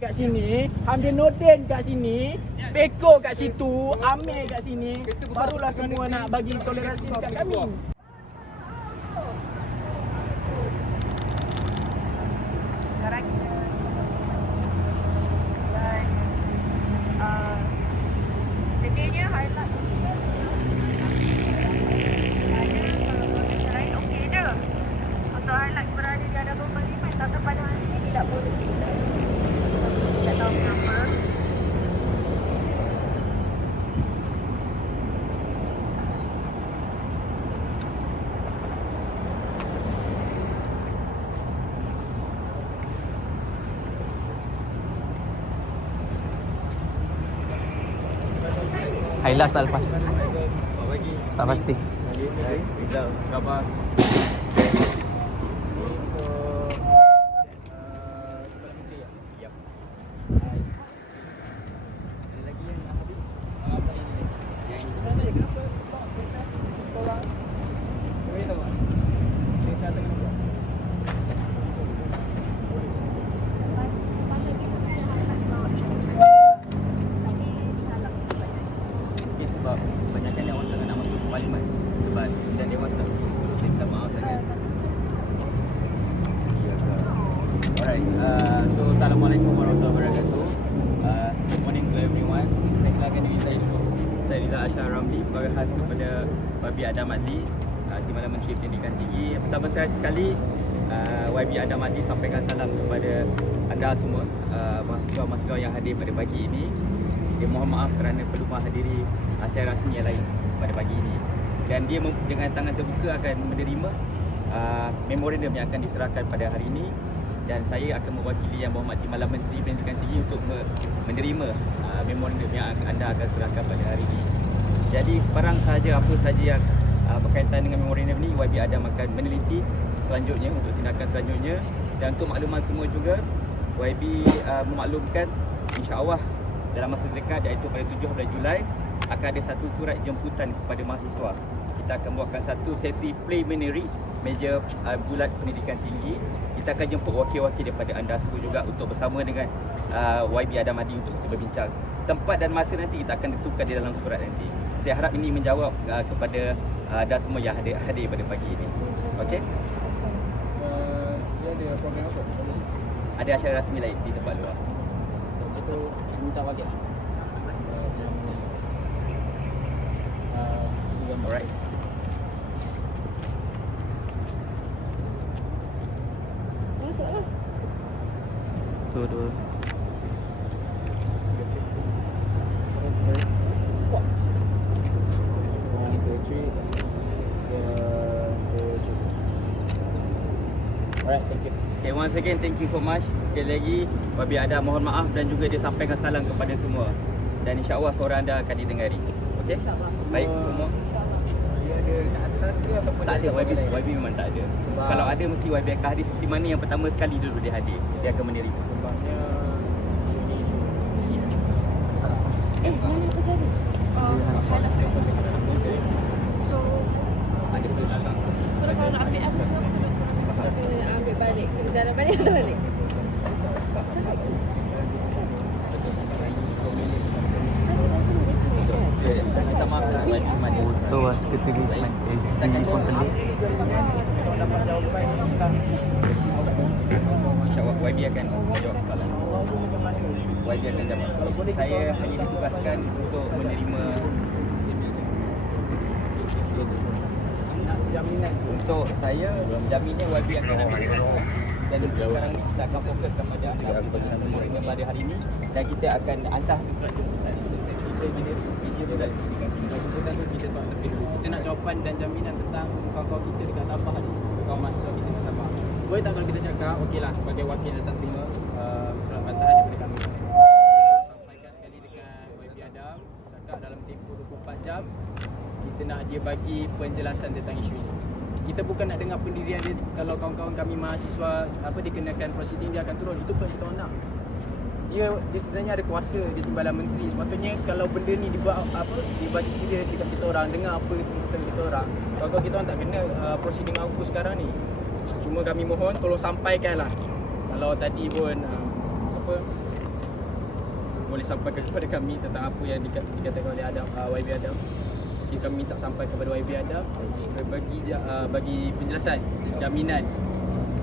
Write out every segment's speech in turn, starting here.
kat sini, ambil Norden kat sini, Beko kat situ, Amir kat sini, barulah semua nak bagi toleransi kat kami. Sekarang kita dan sedihnya highlight lain okey je. Untuk highlight berada di hadapan parlimen, tapi pada hari ini tidak boleh. Tak tahu kenapa. Highlights tak lepas. Tak pasti. Khabar. Sebab banyakkan yang orang tengah nak masuk ke parlimen sebab sidang dewan sudah berlangsung. Saya minta maaf sangat. Alright, so Assalamualaikum warahmatullahi wabarakatuh. Good morning to everyone. Saya kenalkan diri saya dulu. Saya Rizal Ashar Ramli, pegawai khas kepada YB Adam Adli, Timbalan Menteri Pendidikan Tinggi. Pertama sekali, YB Adam Adli sampaikan salam kepada anda semua, mahasiswa-mahasiswa yang hadir pada pagi ini. Dia mohon maaf kerana perlu menghadiri acara rasmi yang lain pada pagi ini. Dan dia dengan tangan terbuka akan menerima memorandum yang akan diserahkan pada hari ini. Dan saya akan mewakili Yang Berhormat Timbalan Menteri Pendidikan Tinggi untuk menerima memorandum yang anda akan serahkan pada hari ini. Jadi sebarang sahaja apa sahaja yang berkaitan dengan memorandum ini, YB Adam akan meneliti selanjutnya untuk tindakan selanjutnya. Dan untuk makluman semua juga, YB memaklumkan insya-Allah dalam masa terdekat, iaitu pada 17 Julai akan ada satu surat jemputan kepada mahasiswa. Kita akan buatkan satu sesi preliminary meja bulat pendidikan tinggi. Kita akan jemput wakil-wakil daripada anda semua juga untuk bersama dengan YB Adam Adli untuk kita berbincang. Tempat dan masa nanti kita akan tentukan di dalam surat nanti. Saya harap ini menjawab kepada anda semua yang hadir pada pagi ini. Okey? Dia ada program apa? Ada acara rasmi lain di tempat luar. Itu minta wakil. Alright. Tu dua. Alright, thank you. Okay, once again, thank you so much. Sekali lagi, YB Adam mohon maaf dan juga dia sampaikan salam kepada semua. Dan insya-Allah suara anda akan didengari. Okey? Baik semua. Dia ada kat atas ke ataupun Tak ada, YB memang tak ada. Kalau ada mesti YB akan hadir seperti mana yang pertama sekali dulu dia hadir. Dia akan menerima. sebabnya Mana apa tadi? Highlight spesifik. So, Ada tu datang. kalau nak ambil apa ambil balik. Jalan balik atau balik? Saya minta maaf sangat YB mana. Tu lah Secretary SB Company. InsyaAllah YB akan menjawab soalan. YB akan jawab. Saya hanya ditugaskan untuk menerima jaminan. untuk saya, jaminnya YB akan ambil. Dan untuk sekarang ni kita akan fokus kepada memorandum pada hari ini. Dan kita akan hantar surat jemputan. Kita video dan Jemputan tu kita tak lebih dulu. Kita nak jawapan dan jaminan tentang kawan-kawan kita dekat Sabah ni. Kawan mahasiswa kita dekat Sabah. Boleh tak kalau kita cakap, okeylah sebagai wakil datang terima surat bantahan daripada kami. Kita sampaikan sekali dekat YB Adam, cakap dalam tempoh 24 jam kita nak dia bagi penjelasan tentang isu ini. Kita bukan nak dengar pendirian dia. Kalau kawan-kawan kami mahasiswa dikenakan prosiding dia akan turun, itu pun kita nak. Dia sebenarnya ada kuasa di Timbalan Menteri. Sepatutnya kalau benda ni dibagi serius dekat kita orang, dengar apa tuntutan kita orang. Kalau kita orang tak kena prosiding aku sekarang ni. Cuma kami mohon tolong sampaikanlah. Kalau tadi pun boleh sampaikan kepada kami tentang apa yang dikatakan oleh Adam, YB Adam. Okay, kami minta sampai kepada YB Adam bagi penjelasan jaminan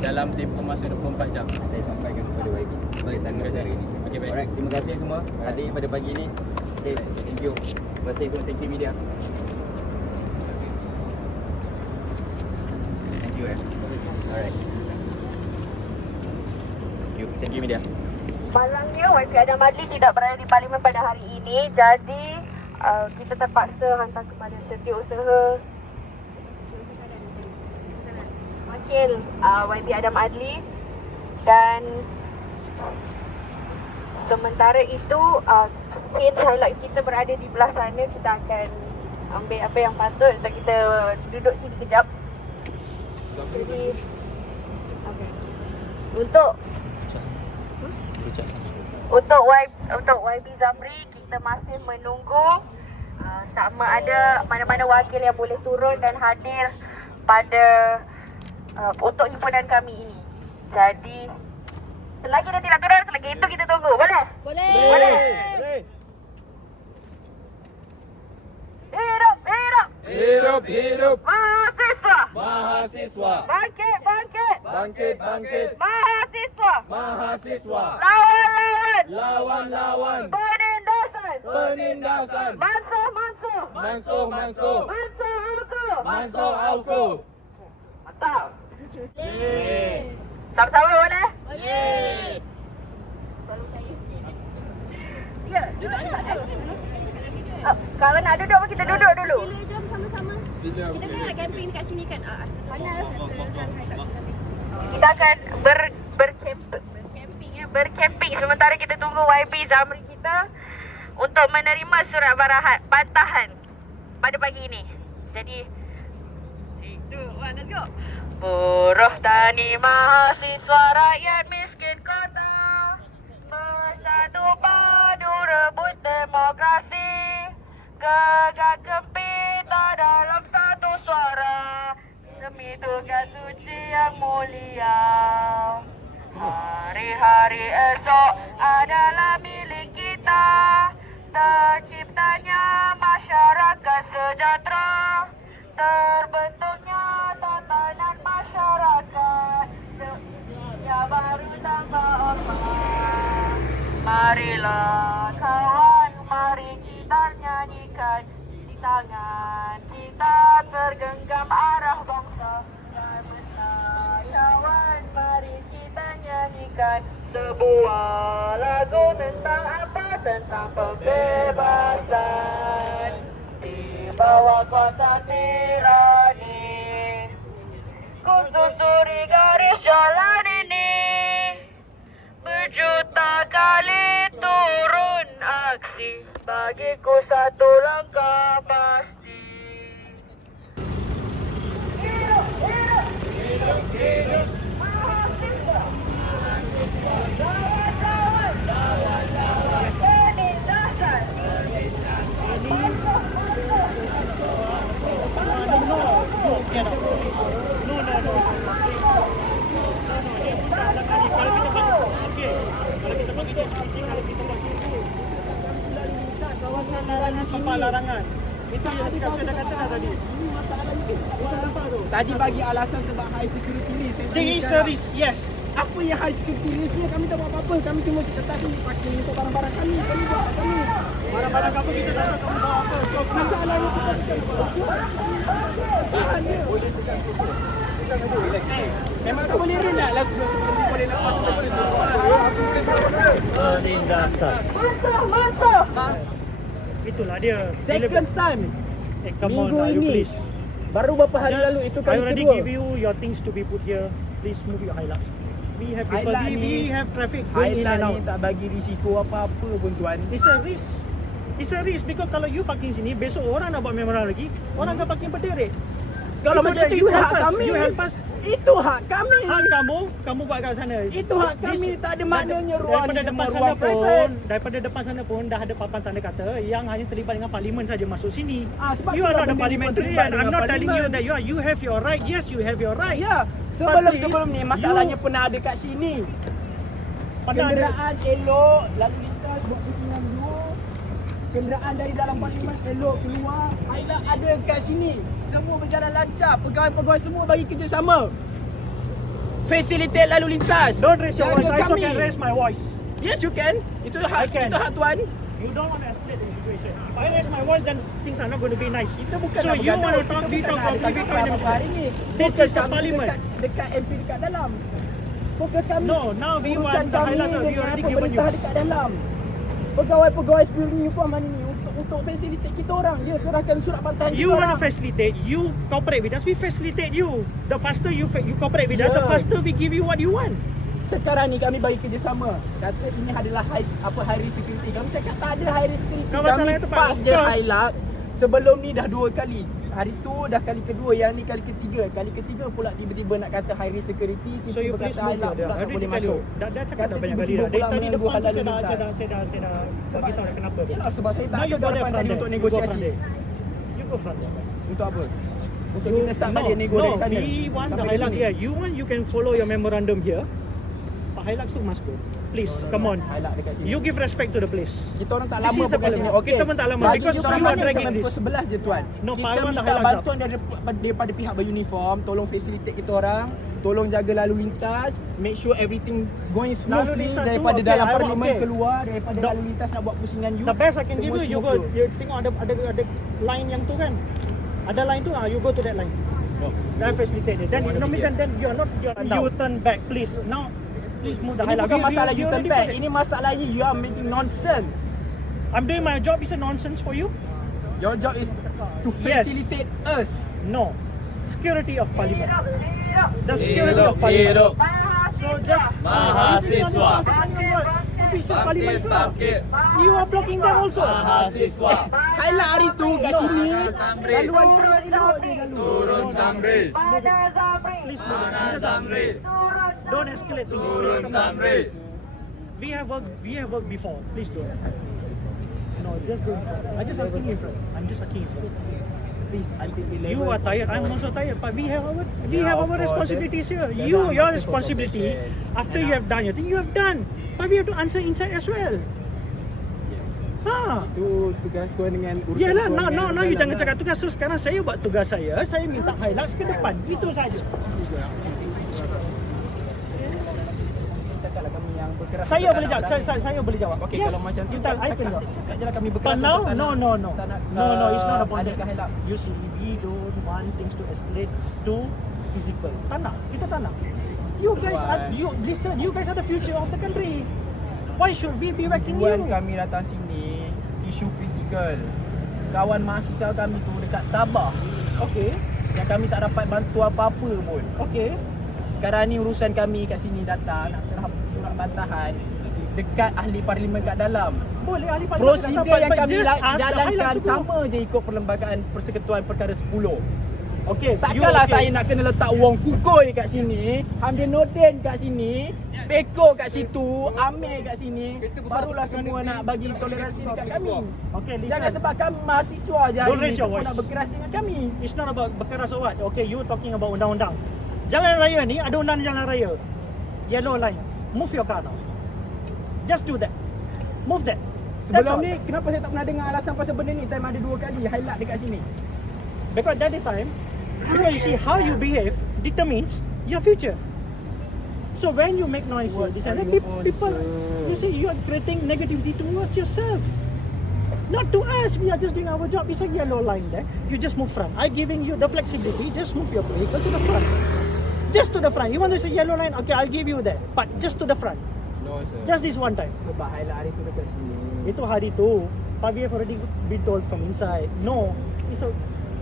dalam tempoh masa 24 jam. Saya sampaikan kepada YB. Baik, terima kasih. Okay, baik. Alright, terima kasih semua hadir pada pagi ni. Okay, thank you. Terima kasih semua, thank you media. Thank you. Alright. Thank you media. Malangnya YB Adam Adli tidak berada di Parlimen pada hari ini, jadi kita terpaksa hantar kepada Setiausaha Wakil YB Adam Adli, dan sementara itu scene highlight kita berada di belah sana. Kita akan ambil apa yang patut dan kita duduk sini kejap. Jadi okay. Untuk YB Zamri, kita masih menunggu sama ada mana-mana wakil yang boleh turun dan hadir pada untuk himpunan kami ini. Jadi selagi dia tidak turun, selagi itu kita tunggu. Boleh? Boleh. Hidup. Mahasiswa. Bangkit. Mahasiswa. Lawan. Penindasan. Mansuh Alku. Mantap. Sama-sama boleh? Tolong saya sikit. Ya, duduk. Kalau nak duduk, kita duduk dulu. Sila jom sama-sama. Kita kan nak camping kat sini kan. Panas kita akan bercamping sementara kita tunggu YB Zamri kita untuk menerima surat barahat bantahan pada pagi ini. Jadi 3, 2, 1, let's go. Buruh tani mahasiswa rakyat miskin kota bersatu padu rebut demokrasi, gegak gempita dalam satu suara demi tugas suci yang mulia. Hari-hari esok adalah milik kita, terciptanya masyarakat sejahtera, terbentuknya tatanan masyarakat yang baru tanpa hormat. Marilah kawan, mari kita nyanyikan, di tangan kita tergenggam arah bangsa dan besar. Kawan, mari kita nyanyikan sebuah lagu tentang apa? Tentang pembebasan di bawah kuasa tirani. Ku susuri garis jalan ini, berjuta kali turun aksi, bagiku satu langkah pasti. Hidup. Mahasiswa. Lawan. Penindasan. Kawasan larangan sampah larangan. Itu yang saya kata tadi. Tadi bagi alasan sebab high security list. There is service, yes. Apa yang high security list ni? Kami tak buat apa-apa. Kami cuma kertas ni pakai untuk barang-barang kami. Kami buat apa ni? Barang-barang kamu kita tak tahu kamu bawa apa. So, Masalahnya kita tahan dia. Memang tak boleh renat lah sebelum dia boleh lepas. Penindasan. Mantap. itulah dia. Second time come minggu on, you ini. please. Baru beberapa hari lalu itu I kali already kedua. give you your things to be put here. Please move your Hilux. We have people, Hilux we ni- have traffic going in Highlight and out. ni tak bagi risiko apa-apa pun tuan. It's a risk. It's a risk because kalau you parking sini, besok orang nak buat memorang lagi, orang akan parking berderet. Kalau macam tu you itu hak help us, kami. you help us. Itu hak kami. Hak kamu buat kat sana. Itu hak kami, tak ada maknanya ruang daripada ni depan semua sana ruang pun, private. daripada depan sana pun dah ada papan tanda kata yang hanya terlibat dengan parlimen saja masuk sini. Sebab You are itulah not the benda ni pun parliamentary terlibat and I'm dengan not telling you parlimen. that you have your right. Yes, you have your right. Ya, sebelum ni masalahnya pernah ada kat sini. Pernah ada. Kenderaan elok, lalu lintas lintas, buat pusingan you. Kenderaan dari dalam parlimen elok keluar. Highlight ada kat sini. Semua berjalan lancar. Pegawai-pegawai semua bagi kerjasama. Facilitate lalu lintas. Don't raise your voice. Jaga I also kami. can raise my voice. Yes, you can. Itu hak, I can. itu hak tuan. You don't want to escalate the situation. If I raise my voice, then things are not going to be nice. Kita bukan So nak you bergaduh. want to Kita talk, we bukan talk nak properly, we dekat talk in apa hari ni. This Fokus is a kami parliament. dekat MP dekat dalam. Fokus kami. No, now we urusan want the kami highlight of you dengan already given pemerintah you. dekat dalam. Pegawai-pegawai security uniform hari ni untuk facilitate kita orang je, serahkan surat pantahan You kita want orang. to facilitate, you cooperate with us, we facilitate you. The faster you cooperate with us, the Yeah. faster we give you what you want. Sekarang ni kami bagi kerjasama. Kata ini adalah high risk security. Kami cakap tak ada high risk security. Kau Kami masalahnya tu, Pak. pas Of je course. Hilux. Sebelum ni dah 2 kali. Hari tu dah kali kedua, yang ni kali ketiga. Kali ketiga pula tiba-tiba nak kata high risk security, So you tiba-tiba please kata move Hilux here. pula tak Already boleh tell you. masuk. Dah cakap Kata dah banyak kali tiba-tiba dah. pula Dari tadi menunggu depan tu halal saya dah lintas. bagi tahu dah kenapa. Yalah, sebab saya tak Now ada you go there harapan from tadi there. untuk You go from negosiasi. there. You go from there. Untuk apa? Untuk kita start balik nego dari sana. we want the Sampai Hilux sini. here. You want, you can follow your memorandum here. Pak Hilux tu must go. Please, come on. Hilux dekat sini. You give respect to the place. Kita orang tak This lama is the pun kat sini. problem. Okey. Kita pun tak lama, Lagi because kita orang you are masih dragging sampai this. pukul 11 je tuan. No, Kita I want the minta Hilux bantuan daripada pihak beruniform, tolong facilitate kita orang, tolong jaga lalu lintas, make sure everything going smoothly lintas tu, daripada okay, dalam I want, parlimen okay. keluar, daripada The- lalu lintas nak buat pusingan you. The best I can give semua you, you go, smooth flow. you tengok ada line yang tu kan. Ada line tu, you go to that line. Then facilitate it. Then you're not you turn back, please. Now, please move the Ini Hilux. bukan masalah you turn already back. put it. Ini masalahnya you are making nonsense. I'm doing my job. Is a nonsense for you? Your job is to Yes. facilitate us. No. Security of Parliament. The security of Parliament. So just Mahasiswa. Official Parliament tu. You are blocking them also. Highlight hari tu kat sini, laluan train elok je lalu. Turun Zamri. Please move. Don't escalate things. Turun Please, come on. Zamri. We have worked before. Please don't. No, just go in front. I'm just asking you in front. I'm just asking you in front. Please, until we You level. are tired. I'm also tired. But we have our of course. responsibilities here. That's Your our responsibility responsibility. after you have done your thing, you have done. But we have to answer inside as well. Ha. Itu tugas tuan dengan urusan Yalah, tuan now dengan you dalam jangan lah. cakap tugas. So sekarang saya buat tugas saya minta Hilux ke depan. Itu saja. Cakaplah kami yang berkeras. Saya Kita boleh tak jawab. nak Saya boleh jawab. Okey, Yes, kalau macam tu you tell, I can cakap, jawab. cakap je lah kami But berkeras. now, tak no. nak- tak nak, No, it's not a point. ada kehelak. You see, we don't want things to escalate to physical. Tak nak. Kita tak nak. You guys are, listen, you guys are the future of the country. Why should we be backing Tujuan you? kami datang sini, isu kritikal. Kawan mahasiswa kami tu dekat Sabah, Okay, yang kami tak dapat bantu apa-apa pun. okay. Sekarang ni urusan kami kat sini datang nak serah surat bantahan dekat ahli parlimen kat dalam. Boleh ahli parlimen Prosedur dapat, yang but kami just ask the jalankan highlight to go. sama je ikut Perlembagaan Persekutuan Perkara 10. Okay, Takkanlah saya nak kena letak wong kukoi kat sini, Hamdin Nordin kat sini, Peko kat situ, Amir kat sini, barulah semua nak bagi toleransi dekat kami. Okay, listen. Jangan sebab kami mahasiswa je hari Don't ni raise your semua voice. nak berkeras dengan kami. It's not about berkeras or what. Okay, you talking about undang-undang. Jalan raya ni ada undang jalan raya. Yellow line. Move your car now. Just do that. Move that. That's Sebelum all. ni kenapa saya tak pernah dengar alasan pasal benda ni? Time ada 2 kali highlight dekat sini. Because that time, because you see how you behave determines your future. So when you make noise here, this and that, people, you see, you are creating negativity towards yourself. Not to us. We are just doing our job. It's a yellow line there. You just move front. I'm giving you the flexibility. Just move your vehicle to the front. Just to the front. You want to say yellow line? Okay, I'll give you that. But just to the front. No sir. Just this one time. Sebab highlight hari tu dekat sini. Itu hari tu. But we have already been told from inside. No. It's a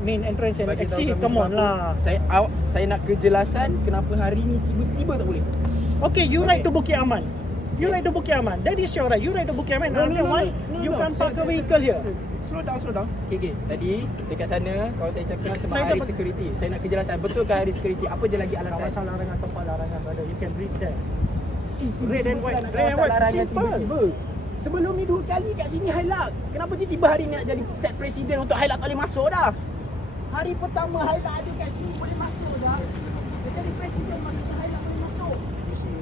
main entrance and Bagi tahu exit. kami Come on sebab lah. apa. Saya nak kejelasan kenapa hari ni tiba-tiba tak boleh. Okay, you ride to Bukit Aman. You ride to Bukit Aman. That is your right. You ride to Bukit Aman. Why? You can park a vehicle here. Slow down. Okay. Tadi dekat sana kalau saya cakap sebab Saya hari dapat- security. Saya nak kejelasan. Betul ke hari security? Apa je lagi alasan? Kawasan larangan tempat larangan brother. You can read there. Red and white. Bukan Red and kawasan white. larangan Simple. tiba-tiba. Sebelum ni 2 kali kat sini highlight. Kenapa tiba-tiba hari ni nak jadi set presiden untuk highlight tak boleh masuk dah? Hari pertama highlight ada kat sini boleh masuk dah. Dia jadi presiden maksudnya highlight boleh masuk. You see,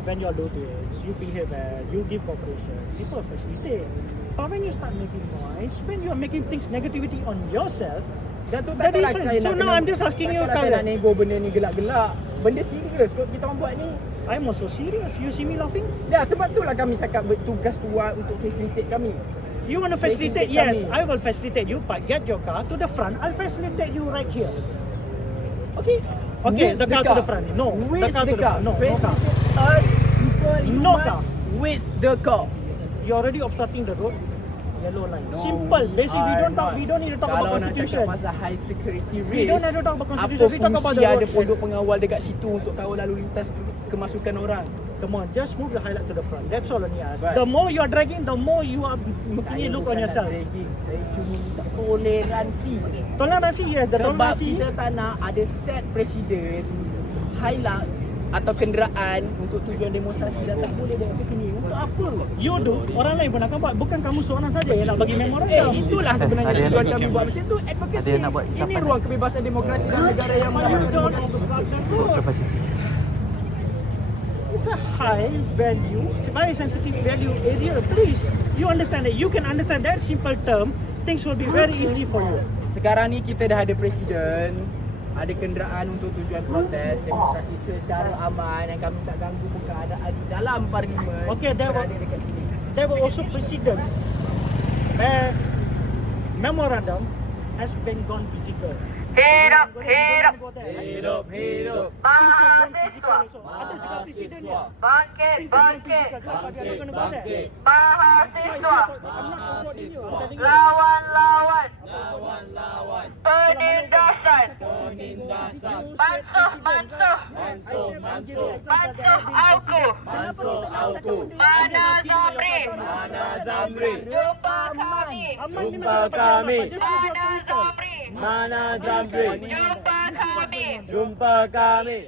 when you do this, you behave well, you give cooperation, people facilitate. But when you start making noise, when you are making things negativity on yourself, Dan tu that takkanlah is saya right. So nak now kena- I'm just asking you, takkanlah saya nak Kyle. nego benda ni gelak-gelak. Benda serius kot kita orang buat ni. I'm also serious. You see me laughing? Ya, sebab itulah kami cakap bertugas tuan untuk facilitate kami. You want to facilitate? Facilitate Yes, kami. I will facilitate you. But get your car to the front. I'll facilitate you right here. Okay. Okay, With the car to the front. No, With the car the to the car. front. No, no car. Facilitate us, people in No Oman car. with the car. You're already obstructing the road. Yellow line. Simple. Basically, we don't need to talk about constitution. Kalau nak cakap pasal high security risk, We don't have to talk about constitution. apa We talk about fungsi the ada road. pondok pengawal dekat situ untuk kawal lalu lintas kemasukan orang? Come on, just move the highlight to the front. That's all only ask. Right. The more you are dragging, the more you are making it look on bukan nak yourself. dragging. Saya cuma minta toleransi. Toleransi, yes. The Sebab toleransi. kita tak nak ada set presiden highlight atau kenderaan untuk tujuan demonstrasi dan tak boleh bawa ke sini. Untuk apa? You do. Orang lain pun akan buat. Bukan kamu seorang saja yang nak bagi memorandum. Itulah sebenarnya tujuan kami buat macam tu. Advocacy. Ini ruang kebebasan demokrasi dalam negara yang But you mengamalkan don't demokrasi. obstruct the road. It's a high value, it's a very sensitive value area. Please, you understand that. You can understand that simple term. Things will be very easy for you. Sekarang ni kita dah ada presiden, ada kenderaan untuk tujuan protes, demonstrasi secara aman yang kami tak ganggu keadaan di dalam parlimen. Okay, there were- berada dekat sini. There were also precedent where memorandum has been gone physical. Hidup, hidup, Hidup, hidup. mahasiswa, Ada juga presiden dia. bangkit, Things have gone bangkit, physical. Kenapa dia nak kena buat that? mahasiswa, I'm not supporting you. I'm telling you. lawan-lawan, penindasan, bantuh, bantuh, bantuh aku, Mana Zamri, jumpa kami, Jumpa kami. Mana Zamri, Mana Zamri? jumpa kami. Jumpa kami.